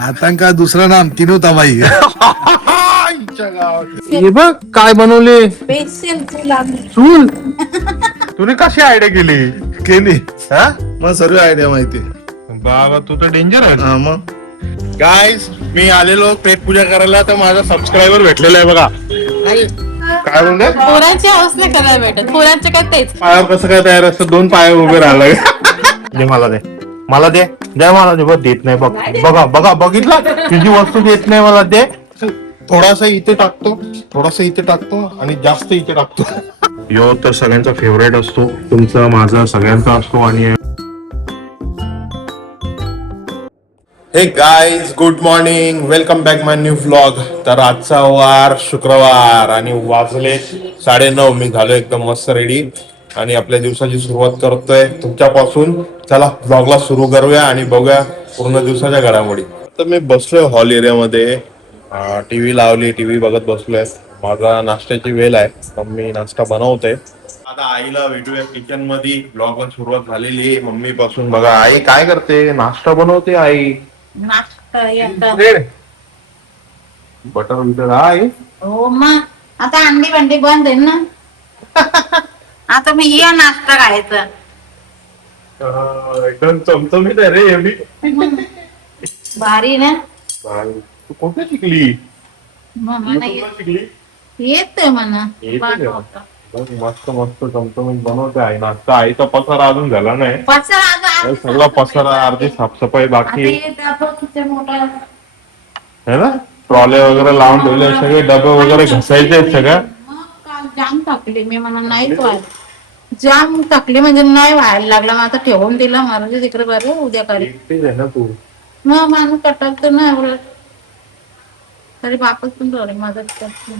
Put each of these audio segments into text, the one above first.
आतंका दुसरं नाम तिनू तमाई. हे बघ काय बनवले. स्पेशल तुला चूल. तुने कशी आयडिया केली. केली हा मग सर्व आयडिया माहिती. बाबा तू तर डेंजर आहे. हा मग गाईज मी आलेलो पेट पूजा करायला तर माझा सबस्क्रायबर भेटलेला आहे बघा. काय बोलले पोरांची हाऊस नाही करायला भेटत. पोरांचे काय तेच पायावर कसं काय तयार असतं. 2 पाय उभे राहिलाय. दे मला दे मला दे द्या मला दे. बघ देत नाही बघ बघा बघा बघितलं तुझी वस्तू देत नाही मला दे. थोडासा इथे टाकतो थोडासा इथे टाकतो आणि जास्त इथे टाकतो. यो तर सगळ्यांचा फेवरेट असतो. तुमचा माझा सगळ्यांचा असतो. आणि hey guys good morning welcome back my new vlog. तर आजचा वार शुक्रवार आणि वाजले 9:30. मी झालो एकदम मस्त रेडी आणि आपल्या दिवसाची सुरुवात करतोय तुमच्यापासून. चला व्लॉगला सुरू करूया आणि बघूया पूर्ण दिवसाच्या घडामोडी. तर मी बसलोय हॉल एरियामध्ये. टीव्ही लावली टीव्ही बघत बसलोय. माझा नाश्त्याची वेळ आहे. मम्मी नाश्ता बनवते. आता आईला भेटूया किचन मध्ये. ब्लॉग सुरुवात झालेली आहे मम्मी पासून. बघा आई काय करते. नाश्ता बनवते आई. नाश्ता येतात. ब्रेड बटर बिटर आहे. हो मग आता अंडी बंडी बंद आहे ना. आता मी या नाश्ता खायचा. एकदम चमचमीत आहे रे एवढी. भारी ना. तू कुठे शिकली. मला YouTubeला शिकली. येत म्हणा. येते तेव्हा. मस्त मस्त चमचमीत बनवते आई नाश्ता. आईचा पसारा अजून झाला नाही. सगळा पसारा अर्धी साफसफाई बाकी मोठा है ना. ट्रॉले वगैरे लावून ठेवले सगळे. डबे वगैरे घसायचे आहेत सगळं. काल जाम टाकली मी म्हणून नाहीच व्हायला. जाम टाकली म्हणजे नाही व्हायला लागला. मग आता ठेवून दिला. मला तिकडे बरं उद्या करी. एकटीच आहे ना तू. मग माणूस कटाकतो ना एवढं. तरी बापच पण थोडी मदत करते.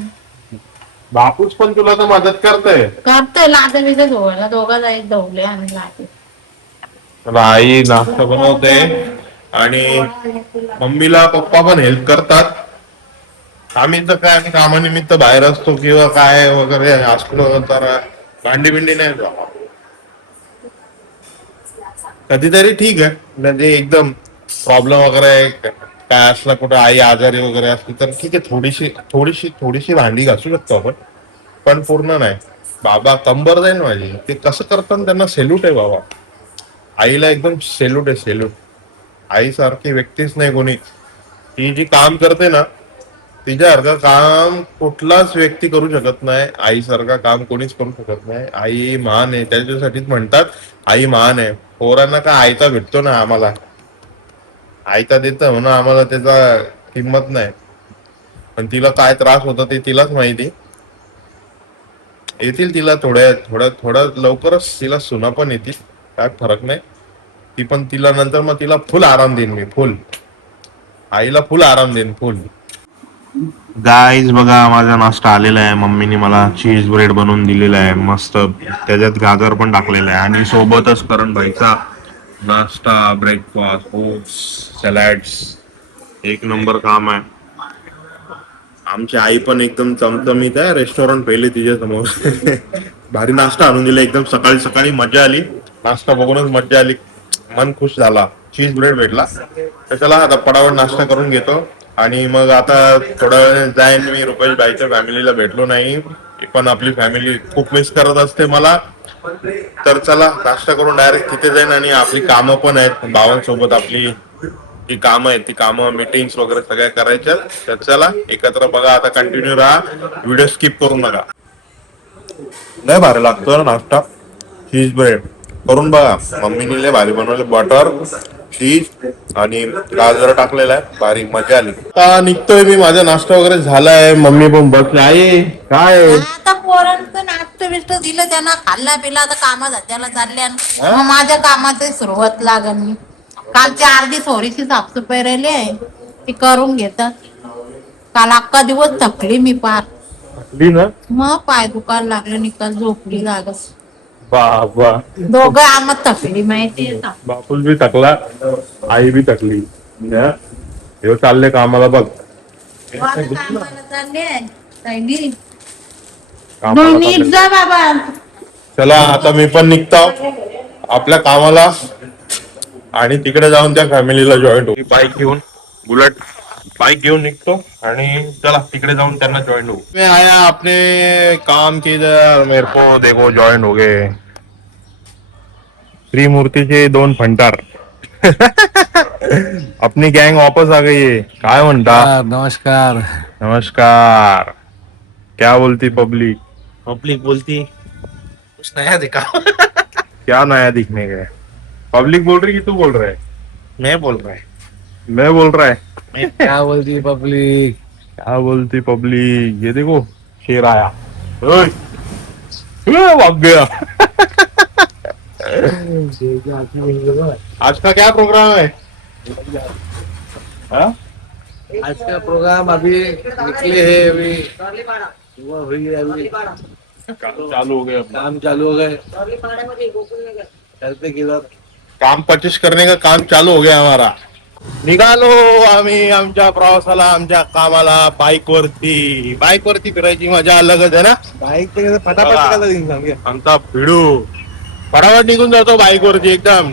बापूस पण तुला तर मदत करतोय. करतोय लादे बिदे धुवायला. दोघा जाईल धुवले आणि लादे. आई नाश्ता बनवते आणि मम्मीला पप्पा पण हेल्प करतात. आम्ही तर काय आम्ही कामानिमित्त बाहेर असतो किंवा काय वगैरे असलो तर भांडी बिंडी नाही. कधीतरी ठीक आहे म्हणजे एकदम प्रॉब्लेम वगैरे काय असला कुठं आई आजारी वगैरे असली तर ठीक आहे. थोडीशी भांडी घासू शकतो आपण पण पूर्ण नाही. बाबा कंबर जाईल माझी. ते कसं करतात त्यांना सेल्यूट आहे बाबा. आईला एकदम सेल्यूट आहे सेल्यूट. आई सारखी व्यक्तीच नाही कोणी. ती जी काम करते ना तिच्यासारखं काम कुठलाच व्यक्ती करू शकत नाही. आईसारखं काम कोणीच करू शकत नाही. आई महान आहे. त्याच्यासाठीच म्हणतात आई महान आहे. पोरांना का आयता भेटतो ना आम्हाला. आयता देतं म्हणून आम्हाला त्याचा किंमत नाही. पण तिला काय त्रास होता ते तिलाच माहिती. येतील तिला थोड्या लवकरच तिला सुना पण येतील. काय फरक नाही. ती पण तिला नंतर मग तिला फुल आराम देईन मी. फुल आईला फुल आराम देईन फुल. गाईज बघा माझा नाश्ता आलेला आहे. मम्मीने मला चीज ब्रेड बनवून दिलेला आहे मस्त. त्याच्यात गाजर पण टाकलेला आहे आणि सोबतच करण भाईचा नाश्ता ब्रेकफास्ट ओट्स सॅलड्स. एक नंबर काम आहे. आमची आई पण एकदम चमचमीत आहे. रेस्टॉरंट पहिले तिच्या समोर. भारी नाश्ता आणून दिला एकदम सकाळी सकाळी. मजा आली. नाश्ता बघूनच मजा आली. मन खुश झाला. चीज ब्रेड भेटला तर चला आता पटापट नाश्ता करून घेतो आणि मग आता थोडा वेळ जाईन मी. रुपेश भाईच्या फॅमिलीला भेटलो नाही. पण आपली फॅमिली खूप मिस करत असते मला. तर चला नाश्ता करून डायरेक्ट तिथे जाईन. आणि आपली कामं पण आहेत भावांसोबत. आपली जी कामं आहेत ती कामं मीटिंग्स वगैरे सगळ्या करायच्या. तर चला एकत्र बघा. आता कंटिन्यू राहा. व्हिडिओ स्किप करू नका. लय भारी लागतो ना नाश्ता. चीज ब्रेड करून बघा. मम्मीने लय भारी बनवले. बटर चीज आणि गाजर टाकलेला आहे. भारी मजा आली. आता निघतोय मी. माझा नाश्ता वगैरे झालाय. मम्मी पण बसले. आहे काय आता पोरांचं नाश्ता बिष्ट दिलं त्यांना. खाल्ला पिला आता कामात त्याला चालल्या. मग माझ्या कामाची सुरुवात लागल. मी कालची अर्धी थोडीशी साफसफाई राहिली आहे ती करून घेतात. काल अख्खा दिवस थकली मी पार. ना मग पाय दुखायला लागले. निकाल झोपली लागस. बाबा दोघं आम्हाला थकली माहितीये का. बापूल बी थकला. आई बी थकली. हे चालले कामाला बघ. कामाला चालले ताईडी. कामाला नीट चालले. जा बाबा. चला आता मी पण निघतो आपल्या कामाला आणि तिकडे जाऊन त्या फॅमिलीला जॉईन होऊ. बाईक घेऊन बुलेट बाइक घेऊन निघतो आणि चला तिकडे जाऊन त्यांना जॉईन होऊ. मैं आया अपने काम के इधर, मेरे को देखो जॉईन हो गए त्रिमूर्तीचे 2 फंटार. अपनी गँग वापस आ गई है. काय म्हणता? नमस्कार. नमस्कार. क्या बोलती पब्लिक? पब्लिक बोलती कुछ नया दिखा. क्या नया दिखने का है? पब्लिक बोल रही कि तू बोल रहा है? मैं बोल रहा है. मैं बोल रहा है. क्या बोलती पब्लिक? क्या बोलती पब्लिक? ये देखो शेर आया. ओए, ओए, भाग गया. आज का क्या प्रोग्राम है? हाँ? आज का प्रोग्राम अभी निकले है, अभी सुबह हुई है, अभी चालू हो गया अपना. काम चालू हो गए. चलते किधर? काम परचेस करने का काम चालू हो गया हमारा. निघालो आम्ही आमच्या प्रवासाला, आमच्या कामाला बाईक वरती फिरायची मजा अलगच आहे ना. बाइक पे फटाफट हाँ. निकाल देंगे हम. आमचा भिडू फटाफट निघून जातो बाईक वरती एकदम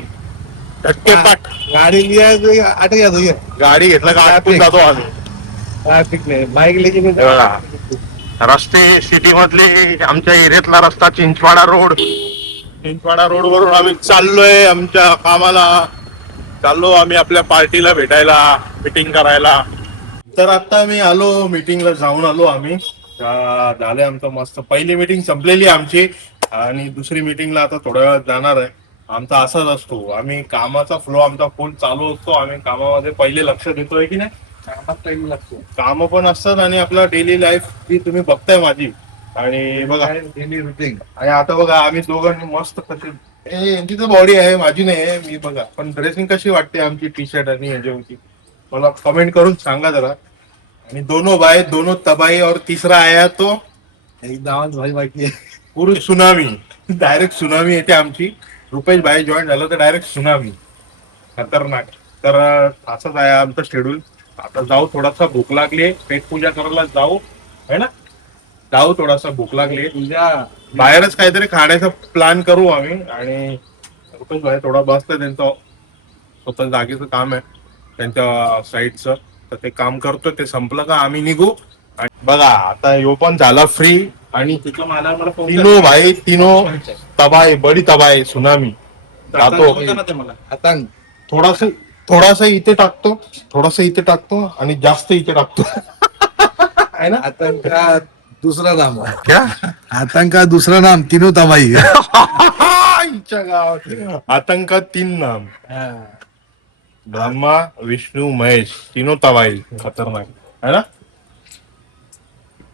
झटकेपट. गाड़ी लिया है तो अटक गया तो ये गाडी घेतला का आटपून जातो आम्ही. ट्रैफिक में बाइक लेके हे बघा, रस्ते सिटी मधले आमच्या एरियातला रस्ता चिंचवाडा रोड वरून आम्ही चाललोय आमच्या कामाला. चाललो आम्ही आपल्या पार्टीला भेटायला, मीटिंग करायला. तर आता मी आलो मीटिंगला, जाऊन आलो आम्ही. झाले आमचं मस्त. पहिली मीटिंग संपलेली आमची आणि दुसरी मीटिंगला आता थोड्या वेळात जाणार आहे. आमचा असाच असतो, आम्ही कामाचा फ्लो आमचा फुल चालू असतो. आम्ही कामामध्ये पहिले लक्ष देतोय की नाही. काम पण असतात आणि आपला डेली लाईफ जी तुम्ही बघताय माझी. आणि बघा डेली रुटीन. आणि आता बघा आम्ही दोघांनी मस्त कशी, यांची तर बॉडी आहे माझी नाही आहे. मी बघा पण ड्रेसिंग कशी वाटते आमची टी शर्ट आणि ह्याच्यावरती मला कमेंट करून सांगा जरा. आणि दोनों भाई दोनों तबाही और तीसरा आया तो एक दावत भाई बाकी है. पूरी सुनामी, डायरेक्ट सुनामी येते आमची. रुपेश भाई जॉईन झालं तर डायरेक्ट सुनामी, खतरनाक. तर असंच आहे आमचं शेड्यूल. आता जाऊ, थोडासा भूक लागली, पेट पूजा करायला जाऊ है ना. जाऊ, थोडासा भूक लागली, तुझ्या बाहेरच काहीतरी खाण्याचा प्लॅन करू आम्ही. आणि रुपेश भाई थोडा बसतं, त्यांचं स्वतः जागेचं काम आहे त्यांच्या साईडचं, तर ते काम करतो. ते संपलं का आम्ही निघू. आणि बघा आता यो पण झाला फ्री. आणि तीनो भाई तीनो तबाही, बडी तबाही, सुनामी. जातो आतंक. थोडासा इथे टाकतो आणि जास्त इथे टाकतो. है ना. आतंक का दूसरा नाम है. क्या आतंक का दूसरा नाम तीनों तबाही है. आईच्या गावात आतंकात 3 नाम, ब्रह्मा विष्णू महेश, तीनो तबाही, खतरनाक है ना.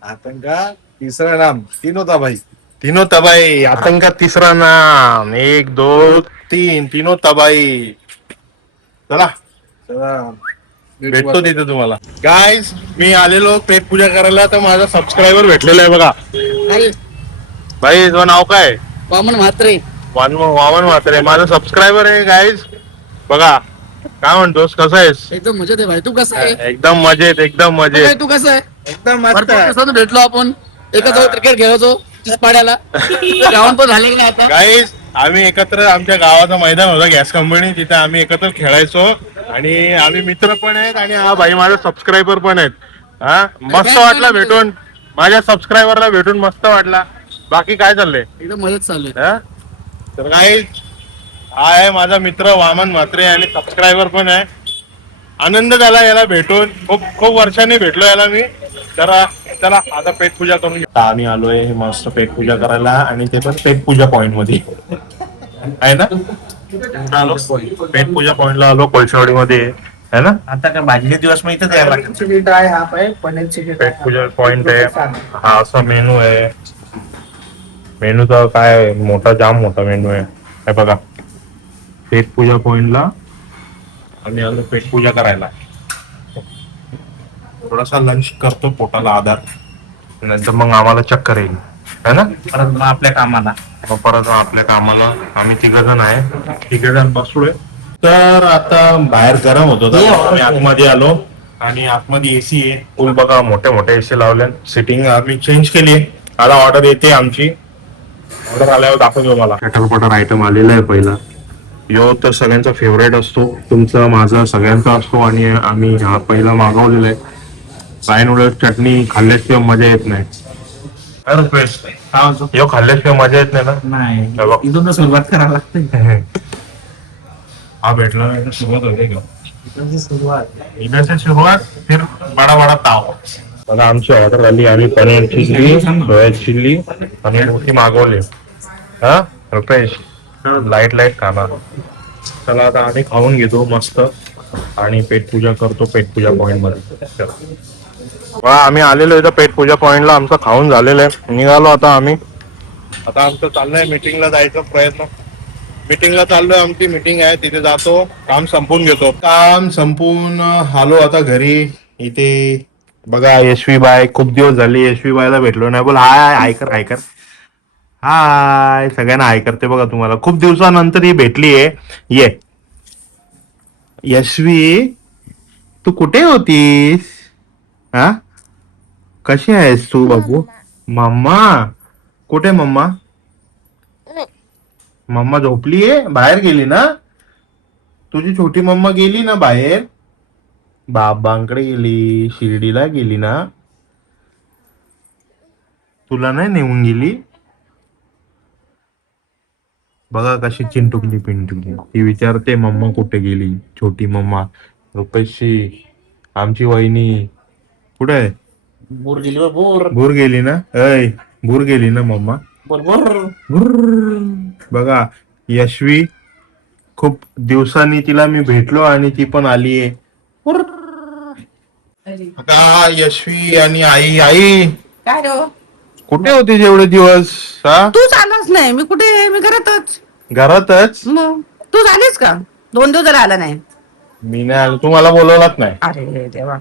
आतंक का तीसरा नाम तीनों तबाही. तीनो तबाही, आतंकात तिसरा नाम, 1 2 3 तीनो तबाही. चला चला भेटतो तिथे तुम्हाला. गाईज मी आलेलो पेट पूजा करायला, तर माझा सबस्क्रायबर भेटलेला आहे बघा. भाई तुझं नाव काय? वामन म्हात्रे. वामन म्हात्रे माझा सबस्क्रायबर आहे गाईज. बघा काय म्हणतोस, कसं आहेस? एकदम मजेत आहे भाई. तू कसं आहे? एकदम मजेत, एकदम मजेत. तू कसं आहे? एकदम मस्त भरपूर आहे. दिवसातून भेटलो आपण. एकत्र क्रिकेट खेळायचो पाड्याला. गावात पण झाले नाही आता. गाईज आम्ही एकत्र, आमच्या गावाचं मैदान होतं गॅस कंपनी, तिथे आम्ही एकत्र खेळायचो. आणि आम्ही मित्र पण आहेत आणि हा भाई माझा सबस्क्रायबर पण आहेत. हा मस्त वाटला भेटून, माझ्या सबस्क्रायबरला भेटून मस्त वाटला. बाकी काय चाललंय? एकदम मजेत चालू आहे. हा? तर गाईज हा आहे माझा मित्र वामन म्हात्रे आणि सबस्क्रायबर पण आहे. आनंद झाला याला भेटून, खूप वर्षांनी भेटलो याला मी. तर चला आता पेट पूजा करून घेऊ. आम्ही आलोय मस्त पेट पूजा करायला, आणि ते पण पेट पूजा पॉइंट मध्ये आहे ना. आलो पेट पूजा पॉइंटला आलो, कोळशेवाडी मध्ये आहे ना. आता काय भाजले दिवस मग इथं यायला लागेल. पेट पूजा पॉइंट आहे हा. असा मेनू आहे. मेनूचा काय जाम मोठा मेनू आहे. हे बघा पेट पूजा पॉइंटला आम्ही आलो पेट पूजा करायला. थोडासा लंच करतो, पोटाला आधार, नंतर मग आम्हाला चक्कर येईल है ना. परत मग आपल्या कामाला. मग परत आपल्या कामाला. आम्ही 3 जण आहे, 3 जण बसलोय. तर आता बाहेर गरम होत होतं, आम्ही आतमध्ये आलो आणि आतमध्ये एसी आहे फुल. बघा मोठे मोठे एसी लावले. सिटिंग आम्ही चेंज केली. आता ऑर्डर येते आमची. ऑर्डर आल्यावर दाखवतो मला. शटर बटर आयटम आलेला आहे पहिला. यो तर सगळ्यांचा फेवरेट असतो, तुमचा माझा सगळ्यांचा असतो. आणि आम्ही हा पहिला मागवलेला आहे. फ्राय नूडल्स चटणी खाल्ल्याशिवाय मजा येत नाही. यो खाल्ल्याशिवाय मजा येत नाही ना. नाही हे बघ. इथून सुरुवात करायला लागते. हा भेटला नाही तर सुरुवात होते का? इथून सुरुवात. इधर से सुरुवात फिर बडा बडा ताव. मला आमची ऑर्डर आली. आम्ही पनीर चिल्ली, सोया चिल्ली आणि मोठी मागवले. हा रुपेश लाईट खाणार. चला आता आम्ही खाऊन घेतो मस्त आणि पेटपूजा करतो पेटपूजा पॉइंट मध्ये. वा आम्ही आलेलो इथं पेटपूजा पॉइंटला. आमचं खाऊन झालेलं आहे. निघालो आता आम्ही. आता आमचं चाललंय मीटिंगला जायचा प्रयत्न. मीटिंगला चाललोय. आमची मीटिंग आहे तिथे जातो. काम संपवून घेतो. काम संपवून आलो आता घरी. इथे बघा यशवी बाय. खूप दिवस झाले यशवी बायला भेटलो नाही. बोल हाय. ऐकर हाय. सगळ्यांना हाय करते बघा. तुम्हाला खूप दिवसानंतर ही भेटलीये. ये यशवी तू कुठे होतीस? हा कशी आहेस तू बाबू? मम्मा कुठे? मम्मा झोपलीये. बाहेर गेली ना तुझी छोटी मम्मा? गेली ना बाहेर. बाबांकडे गेली. शिर्डीला गेली ना. तुला नाही नेऊन गेली? बघा कशी चिंटुकली पिंटुकली. ती विचारते मम्मा कुठे गेली. छोटी मम्मा रुपेशची आमची वहिनी कुठे आहे? बोर गेली बा, बोर भूर गेली ना. ऐ भूर गेली ना मम्मा. Bore bore. बघा यशवी खूप दिवसांनी तिला मी भेटलो आणि ती पण आलीये. आता यशवी आणि आई काय रे हो? कुठे होती एवढे दिवस? हा तूच आलाच नाही. मी कुठे आहे? मी घरातच. घरातच. मग तू झालीस का? 2 दिवस जरा आला नाही. मी नाही आलो. तुम्हाला बोलवलाच नाही. अरे देवा,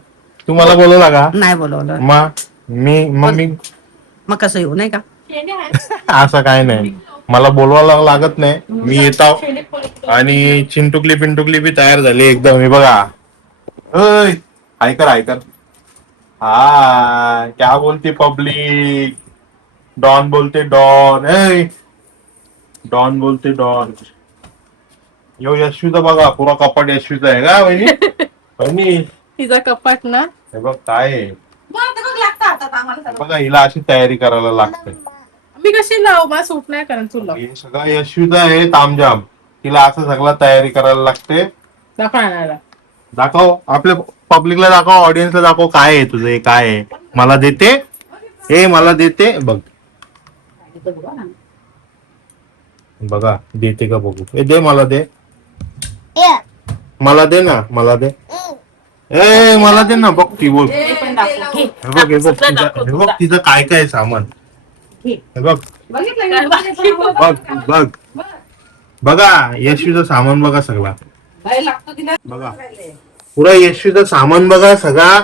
तुम्हाला बोलवला का? नाही बोलवलं. मी मग कसं येऊ नाही का? असं काय नाही. मला बोलवायला लागत नाही. मी येतो. आणि चिंटुकली पिंटुकली बी तयार झाली एकदम. हे बघा. ऐकर हा क्या बोलते पब्लिक. डॉन बोलते डॉन. डॉन बोलते डॉन. यो यशवीचा बघा पुरा कपाट यशवीचा आहे का वहिनी? तिचा कपाट ना. हे बघ काय आहे. बघा हिला अशी तयारी करायला लागते. मी कशी लावू? मला सूट नाही कारण तुला हे सगळं यशवीचा आहे तामजाम. तिला असं सगळं तयारी करायला लागते. दाखवणारा. दाखव आपल्या पब्लिकला दाखव. ऑडियन्सला दाखव काय आहे तुझं. हे काय आहे? मला देते. हे मला देते. बघा देते का बघू. हे दे मला दे. मला दे ना. मला दे. मला दे ना. बघ ती बोल. हे बघ तिचं काय काय सामान. हे बघ बघा यशवीचं सामान बघा सगळा. बघा पुरा यशवीचं सामान बघा सगळा.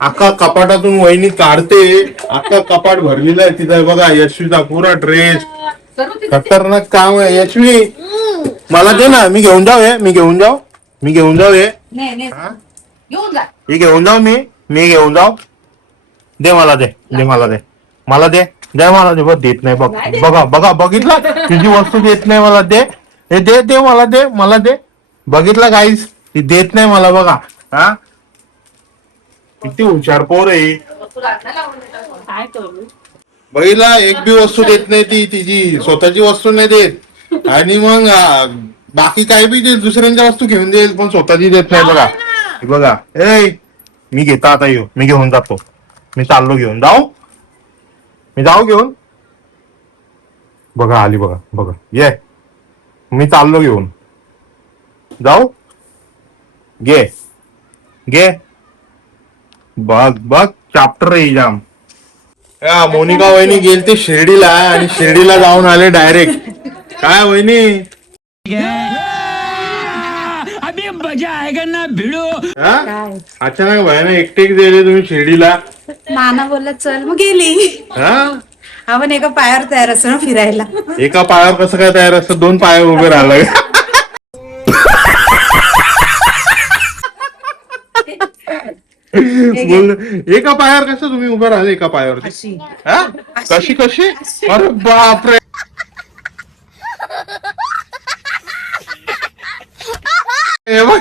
अख्खा कपाटातून वहिनी काढते. अख्खा कपाट भरलेला आहे तिथं. बघा यशवीचा पुरा ड्रेस. खतरनाक काम आहे. यशवी मला दे ना. मी घेऊन जाऊ हे. मी घेऊन जाऊ हे. घेऊन जाऊ मी घेऊन जाऊ. दे मला दे. मला दे. मला दे. बघ देत नाही. बघा बघितलं. तुझी वस्तू देत नाही मला. दे हे दे मला दे. बघितलं गाईस ती देत नाही मला. बघा हा किती हुशार पोर आहे. काय करू? बघितला एक बी वस्तू देत नाही ती. तिची स्वतःची वस्तू नाही देत. आणि मग बाकी काही बी देईल. दुसऱ्यांच्या वस्तू घेऊन देईल पण स्वतःची देत नाही. बघा बघा. मी घेता आता येऊ. मी घेऊन जातो. मी चाललो घेऊन. जाऊ घेऊन. बघा आली. बघा ये. मी चाललो घेऊन. जाऊ घे. बघ चॅप्टर आहे जाम. मोनिका वहिनी गेलते शिर्डीला आणि शिर्डीला जाऊन आले डायरेक्ट. काय वहिनी अभी मजा आएगा ना भिड़ो. अचानक भयानं एकटे गेले तुम्ही शिर्डीला? नाना बोलला चल मग गेली. आपण एका पायावर तयार असतो ना फिरायला. एका पायावर कसं काय तयार असतं? 2 पायावर उभे राहिलं. बोल एका पायावर कसं तुम्ही उभं राहिले? एका पायावरती कशी? अरे बापरे. हे बघ.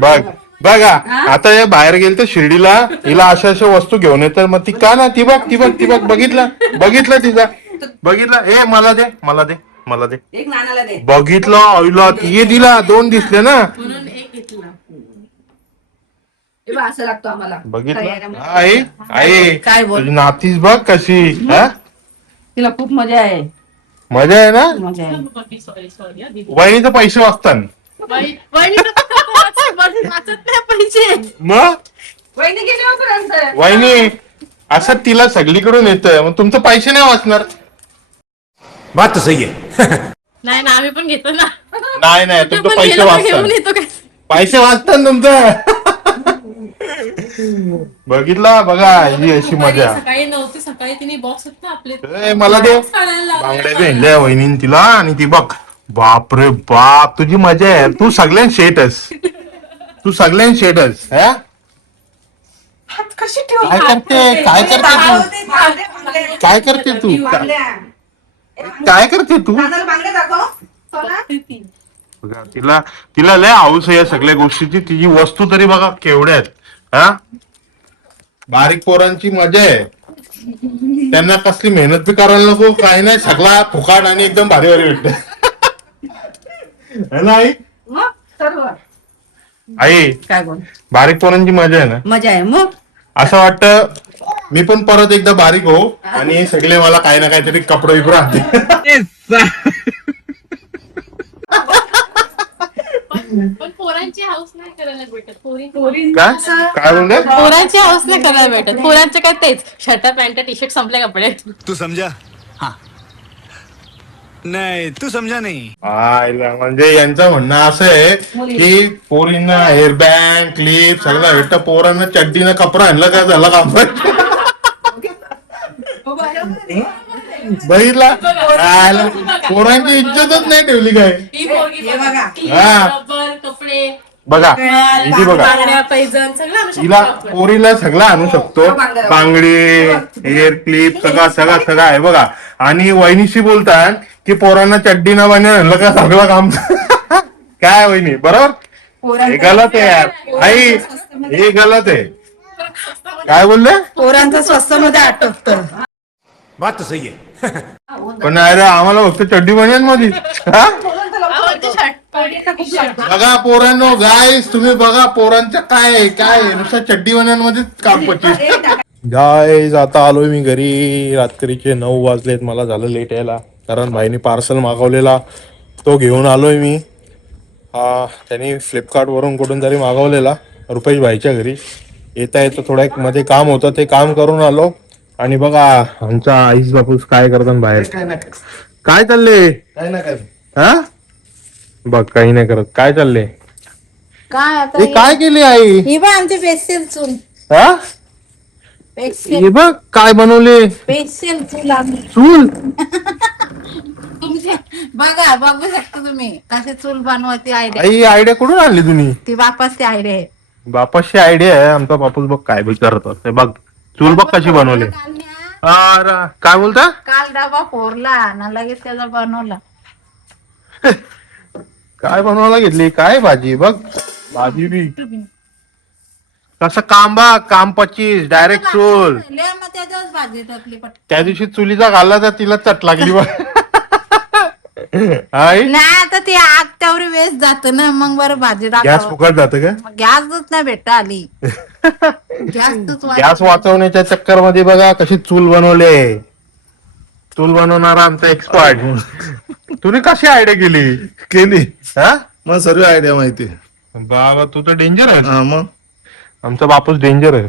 बघ बघा आता हे बाहेर गेल तर शिर्डीला हिला अशा अशा वस्तू घेऊन येतात मग ती का ना ती बघ बघितलं तिचा बघितलं हे मला दे एक नानाला दे. बघितलं आईला ती दिला 2 दिसले ना म्हणून एक घेतला. हे बघ, असं लागतो आम्हाला बघितलं आई काय बोल? तुझी नातीच बघ कशी हा तिला खूप मजा आहे. मजा आहे ना मजा आहे. सॉरी वहिनीचे पैसे वाचतात वाचत नाही पैसे. मग वहिनी गेली वापरांचं. वहिनी असं तिला सगळीकडून येतंय मग तुमचे पैसे नाही वाचणार बात तो सही है. नाही ना आम्ही पण घेतो ना. नाही तुमचे पण पैसे गेलो तर घेऊन वाचतात येतो काय. पैसे वाचतात तुमचं बघितला बघा ही अशी मजा सकाळी नव्हती सकाळी तिने बॉक्स होत ना आपले ए, मला दे box काढायला लावले. बांगड्या भेटल्या वहिनीन तिला आणि ती बघ बाप रे बाप तुझी मजा आहे तू सगळ्यां शेटस हा कशी ठेवली? काय करते तू काय करते तू नानाला बांगड्या दाखव. सोना. बघा तिला लय हाऊस आहे या सगळ्या गोष्टीची तिची वस्तू तरी बघा केवढ्या आहेत हा बारीक पोरांची मजा आहे त्यांना कसली मेहनत बी करायला नको काय नाही सगळा फुकाट आणि एकदम भारी भारी भेटत आई मग सर्व. आई काय बोल? बारीक पोरांची मजा आहे ना मजा आहे मग. असं वाटतं मी पण परत एकदा बारीक हो आणि सगळे मला काही ना काहीतरी कपडे विपडे आणतील पण पोरांची हाऊस नाही करायला भेटत. पोरी काय बोलते पोरांची हाऊस नाही करायला भेटत. पोरांचे काय तेच शर्ट पॅन्ट टी शर्ट संपले कपडे. तू समझा हाँ नहीं तू समझा नहीं. म्हणजे यांचं म्हणणं असं आहे की पोरींना हेअर बँड क्लिप सगळं भेटतं पोरांना चड्डीनं कपडा आणलं का झालं काम बघितला आला. पोरांची इज्जतच नाही ठेवली काय ही पोरगी बघा. हा. रबर, कपडे बघा इथे बघा बांगड्या पैजण सगळं आणू शकतो हिला आपण. पोरीला सगळं आणू शकतो बांगडी हेअर क्लिप सगळं आहे बघा आणि वहिनीशी बोलतात की पोरांना चड्डी न बनलं का सगळं काम काय वहिनी बरोबर हे गलत आहे यार आई हे गलत आहे काय बोलले पोरांचं स्वस्त मध्ये आटोपत. बात तो सही है. पण अरे आम्हाला फक्त चड्डी बनेल मध्ये हा आवडते शर्ट. बघा पोरांनो गाईस तुम्ही बघा पोरांचं काय आहे, काय आहे. नुसतं चड्डी बन्यांमध्येच काम पच्चीस गाईज आता आलोय मी घरी रात्रीचे 9 वाजलेत मला झालं लेट यायला कारण भाईने पार्सल मागवलेला तो घेऊन आलोय मी त्यांनी फ्लिपकार्टवरून कुठून तरी मागवलेला रुपेश भाईच्या घरी येता थोडं एक मध्ये काम होतं ते काम करून आलो आणि बघा आमचा आईस बापूस काय करतात बाहेर काय चालले काय ना काय हा बघ काही नाही करत काय चालले काय आता हे काय केली आई ही बघ आमची पेन्सिल चूल हा पेन्सिल हे बघ काय बनवले पेन्सिल चूल आम्ही चूल तुमचे बघा बघू शकता तुम्ही कसे चूल बनवायची आयडिया आई आयडिया कुठून आणली तुम्ही ती बापाची आयडिया आहे. बापाशी आयडिया आहे आमचा बापूस बघ काय बी करत असते बघ चूल बघ कशी बनवली काय बोलता काल डबा फोरला ना लगेच त्याचा बनवला. काय बनवायला घेतली काय भाजी बघ भाजी बी कसं काम बघ काम 25 डायरेक्ट चूल मग त्याच्याच भाजी टाकली पटकन. त्या दिवशी चुलीचा घालला तर तिला चट लागली बघ आई नाही आता ती आग तेवढी वेस्ट जात ना मग बरं भाजी गॅस टाकावं. फुकट जातं का गॅसच नाही भेटता आली गॅसच गॅस वाचवण्याच्या चक्कर मध्ये बघा कशी चूल बनवले चूल बनवणारा आमचा एक्सपर्ट तुम्ही कशी आयडिया केली हा मग सर्व आयडिया माहिती बाबा तू तर डेंजर आहे हा मग आमचा बापूस डेंजर आहे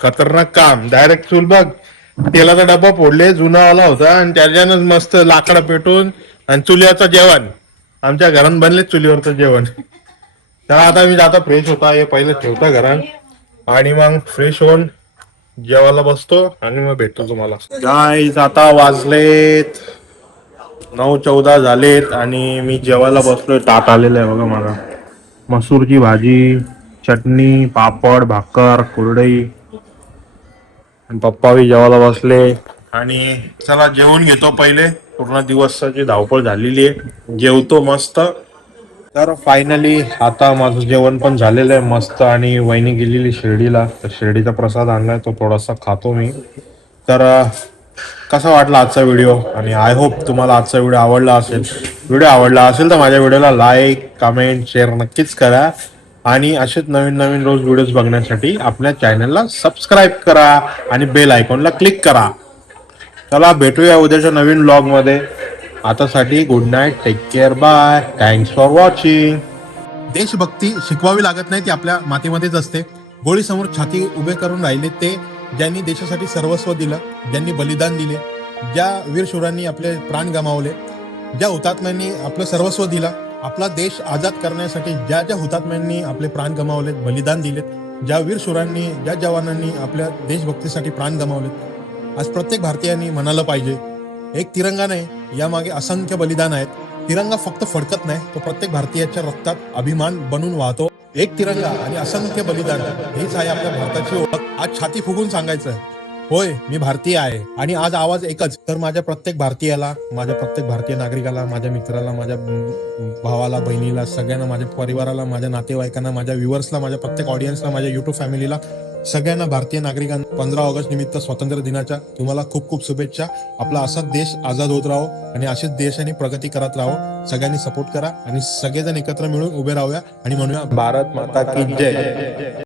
खतरनाक काम डायरेक्ट चूल बघ तेलाचा डब्बा फोडले जुना वाला होता आणि त्याच्यानं मस्त लाकडं पेटून आणि चुलीवरचं जेवण आमच्या घरात बनले चुलीवरचं जेवण तर आता मी जाता फ्रेश होता हे पहिलं ठेवता घरात आणि मग फ्रेश होऊन जेवायला बसतो आणि मग भेटतो तुम्हाला गाईज आता वाजलेत 9:14 झालेत आणि मी जेवायला बसलोय ताट आलेलं आहे बघा मला मसूरची भाजी चटणी पापड भाकर कुरडई पप्पा बी जेवायला बसले आणि चला जेवून घेतो पहिले पूर्ण दिवसाची धावपळ झालेली आहे. जेवतो मस्त. तर फायनली आता माझं जेवण पण झालेलं आहे मस्त आणि वहिनी गेलेली शिर्डीला, तर शिर्डीचा प्रसाद आणलाय तो थोडासा खातो मी. तर कसा वाटला आजचा व्हिडिओ आणि आय होप तुम्हाला आजचा व्हिडिओ आवडला असेल. व्हिडिओ आवडला असेल तर माझ्या व्हिडिओला लाईक कमेंट शेअर नक्कीच करा आणि असेच नवीन नवीन रोज व्हिडिओज बघण्यासाठी आपल्या चॅनलला सबस्क्राईब करा आणि बेल आयकॉनला क्लिक करा. चला भेटूया उद्याच्या नवीन व्लॉगमध्ये. आतासाठी good night, take care, bye, thanks for watching. देशभक्ती शिकवावी लागत नाही, ती आपल्या मातीमध्येच असते. गोळीसमोर छाती उभे करून राहिले ते ज्यांनी देशासाठी सर्वस्व दिलं, ज्यांनी बलिदान दिले, ज्या वीरशूरांनी आपले प्राण गमावले, ज्या हुतात्म्यांनी आपलं सर्वस्व दिलं, आपला देश आजाद करण्यासाठी ज्या ज्या हुतात्म्यांनी आपले प्राण गमावलेत, बलिदान दिलेत, ज्या वीरशूरांनी ज्या जवानांनी आपल्या देशभक्तीसाठी प्राण गमावलेत, आज प्रत्येक भारतीयांनी म्हणायला पाहिजे एक तिरंगा नाही, यामागे असंख्य बलिदान आहेत. तिरंगा फक्त फडकत नाही, तो प्रत्येक भारतीयाच्या रक्तात अभिमान बनून वाहतो. एक तिरंगा आणि असंख्य बलिदान हीच आहे आपल्या भारताची ओळख. आज छाती फुगून सांगायचं होय मी भारतीय आहे. आणि आज आवाज एकच, तर माझ्या प्रत्येक भारतीयाला, माझ्या प्रत्येक भारतीय नागरिकाला, माझ्या मित्राला, माझ्या भावाला, बहिणीला, सगळ्यांना, माझ्या परिवाराला, माझ्या नातेवाईकांना, माझ्या व्ह्युअर्सला, माझ्या प्रत्येक ऑडियन्सला, माझ्या युट्यूब फॅमिलीला, सगळ्यांना, भारतीय नागरिकांना 15 ऑगस्ट निमित्त स्वातंत्र्य दिनाच्या तुम्हाला खूप खूप शुभेच्छा. आपला असाच देश आझाद होत राहो आणि असेच देशाने प्रगती करत राहो. सगळ्यांनी सपोर्ट करा आणि सगळेजण एकत्र मिळून उभे राहूया आणि म्हणूया भारत माता की जय.